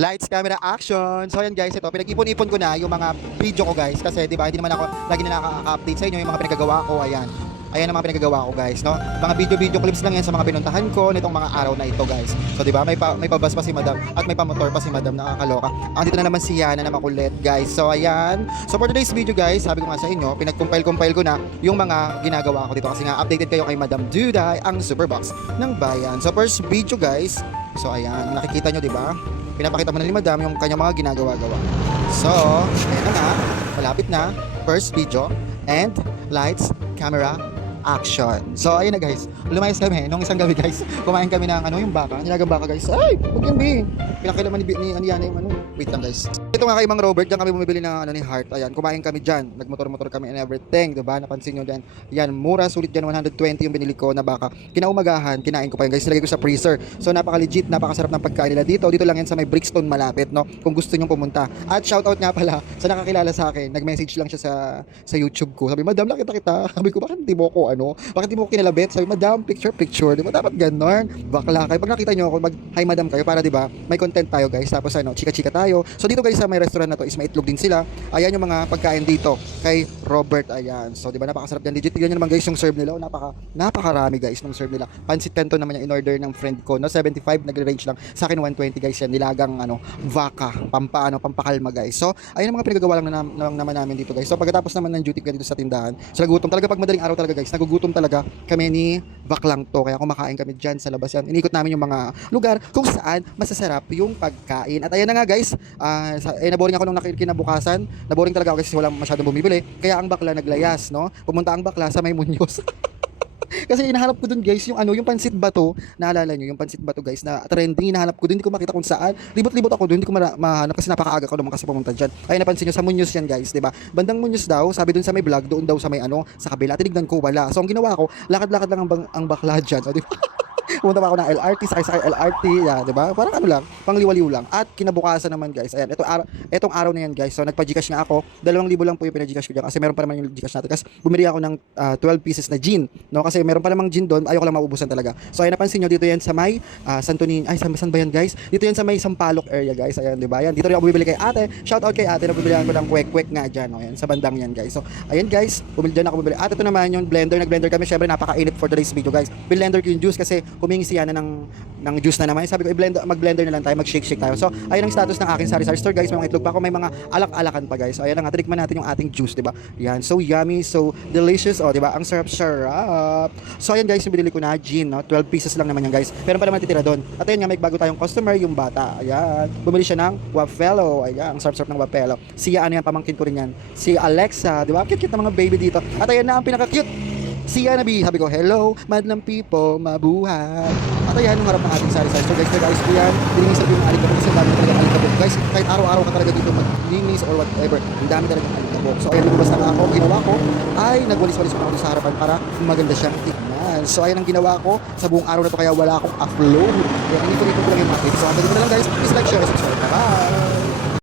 Lights, camera, action. So ayan guys, ito pinag-ipon-ipon ko na yung mga video ko guys kasi 'di ba hindi naman ako lagi na nakaka-update sa inyo yung mga pinagagawa ko. Ayan. Ayan ang mga pinagagawa ko guys, no? Mga video clips lang yan sa mga pinuntahan ko nitong mga araw na ito guys. So 'di ba, may pabas pa si Madam at may pamotor pa si Madam, nakakaloka. Andito na naman si Yana na makulit guys. So ayan. So for today's video guys, sabi ko nga sa inyo, pinag-compile ko na yung mga ginagawa ko dito kasi nga updated kayo kay Madam Duday, ang Superbox ng bayan. So first video guys. So ayan, nakikita nyo 'di ba? Pinapakita mo na ni Madam yung kanyang mga ginagawa-gawa. So, ayan na nga, malapit na, first video, and lights, camera, action. So, ayun na guys, lumayas kami, nung isang gabi guys, kumain kami ng yung baka, nilagang baka guys. Ay, huwag yan B. Pinakilaman ni Yana yung wait lang guys. Ito nga kay Mang Robert, diyan kami bumibili ng ni Heart. Ayan, kumain kami diyan, nagmotor-motor kami and everything, 'di ba? Napansin niyo diyan. Yan, mura, sulit diyan, 120 yung binili ko na baka. Kinaumagahan, kinain ko pa yun guys, nilagay ko sa freezer. So, napaka-legit, napakasarap ng pagkain nila dito. Dito lang yan sa may Brixton malapit, no? Kung gusto niyo pumunta. At shoutout nga pala sa nakakilala sa akin, nag-message lang siya sa YouTube ko. Sabi, "Madam, nakita kita." Sabi ko, "Bakit hindi mo ko Bakit hindi mo ko kinalabit?" Sabi, "Madam, picture." Di ba dapat ganon? Bakla kayo. Pag nakita niyo ako, mag-hi madam kayo para 'di ba? May content tayo guys. Tapos chika-chika tayo. So dito guys sa may restaurant na to is may itlog din sila. Ayan yung mga pagkain dito kay Robert. Ayan. So 'di ba napakasarap yan. Legit. Tignan niyo naman guys yung serve nila. Napakarami guys ng serve nila. Pansit canton naman yung in-order ng friend ko, no? 75 nagre-range lang. Sa akin 120 guys yan. Nilagang baka, pampakalma guys. So ayun ang mga pinagagawa lang naman namin dito guys. So pagkatapos naman ng duty ko dito sa tindahan, sa gutom talaga pag madaling araw talaga guys. Nagugutom talaga kami ni Baklang to. Kaya kumakain kami diyan sa labas yan. Inikot namin yung mga lugar kung saan masasarap yung pagkain. At ayan na nga guys, naboring ako nung kinabukasan. Naboring talaga ako kasi walang masyadong bumibili. Kaya ang bakla naglayas, no? Pumunta ang bakla sa may Muñoz. Kasi hinahanap ko dun guys, yung pansit bato, naalala nyo, yung pansit bato guys, na trending, hinahanap ko dun, hindi ko makita kung saan. Libot-libot ako dun, hindi ko mahanap kasi napakaaga ko naman kasi pumunta dyan. Ay napansin nyo, sa Muñoz yan guys, diba? Bandang Muñoz daw, sabi dun sa may vlog, doon daw sa may sa kabila, tinignan ko, wala. So ang ginawa ko, lakad-lakad lang ang bakla dyan, o diba? Pumunta pa ako ng LRT, sakay LRT, yeah, 'di ba? Parang pangliwaliw lang. At kinabukasan naman guys, ayan, etong araw na yan guys. So nagpa-GCash nga ako. 2,000 lang po yung pina-GCash ko diyan kasi meron pa naman yung GCash natin. Kasi bumili ako ng 12 pieces na gin, no? Kasi meron pa namang gin doon, ayoko lang maubusan talaga. So ay napansin niyo dito yan sa may Santo Niño. Ay, saan ba yan guys? Dito yan sa may Sampaloc area guys. Ayan, 'di ba? Yan, dito rin ako bumibili kay Ate. Shout out kay Ate na bumili ako ng kwek-kwek nga diyan, no? Ayan, sa bandang yan guys. So ayan guys, bumili. At ito naman yung blender, nag-blender kami. Syempre napakainit for today's video guys. Blender ko yung juice kasi humingi si Yana ng juice na naman. Sabi ko, mag-blender na lang tayo, mag-shake tayo. So, ayun ang status ng aking sari-sari store, guys. May mga itlog pa ako, may mga alak-alakan pa, guys. So, ayan na nga, tinikman natin yung ating juice, diba? Yan, so yummy, so delicious, diba? Ang sarap-sarap. So, ayan, guys, yung binili ko na gin, no? 12 pieces lang naman yan, guys. Pero pa naman titira doon. At ayan nga, may bago tayong customer, yung bata. Ayan, bumili siya ng Wapello. Ayan, ang sarap-sarap ng Wapello. Siya, pamangkin ko rin yan. Si Alexa, diba? Cute-cute ng mga baby dito. At ayan na, ang pinaka-cute. Siya na sabi ko, "Hello, madlang people, mabuhay." At ayan, yung harap ng ating sari-sari. So guys ko yan, dininisal ko yung alikabok kasi dami talaga alikabok. Guys, kahit araw-araw ka talaga dito maglinis or whatever, ang dami talaga alikabok. So ayan, basta na ako, ginawa ko ay nagwalis-walis pa ako sa harapan para maganda siyang tignan. So ayan ang ginawa ko sa buong araw na to kaya wala akong upload. Kaya inipon ko lang yung mga tips. So hanggang dito na lang guys, please like, share, subscribe. Bye!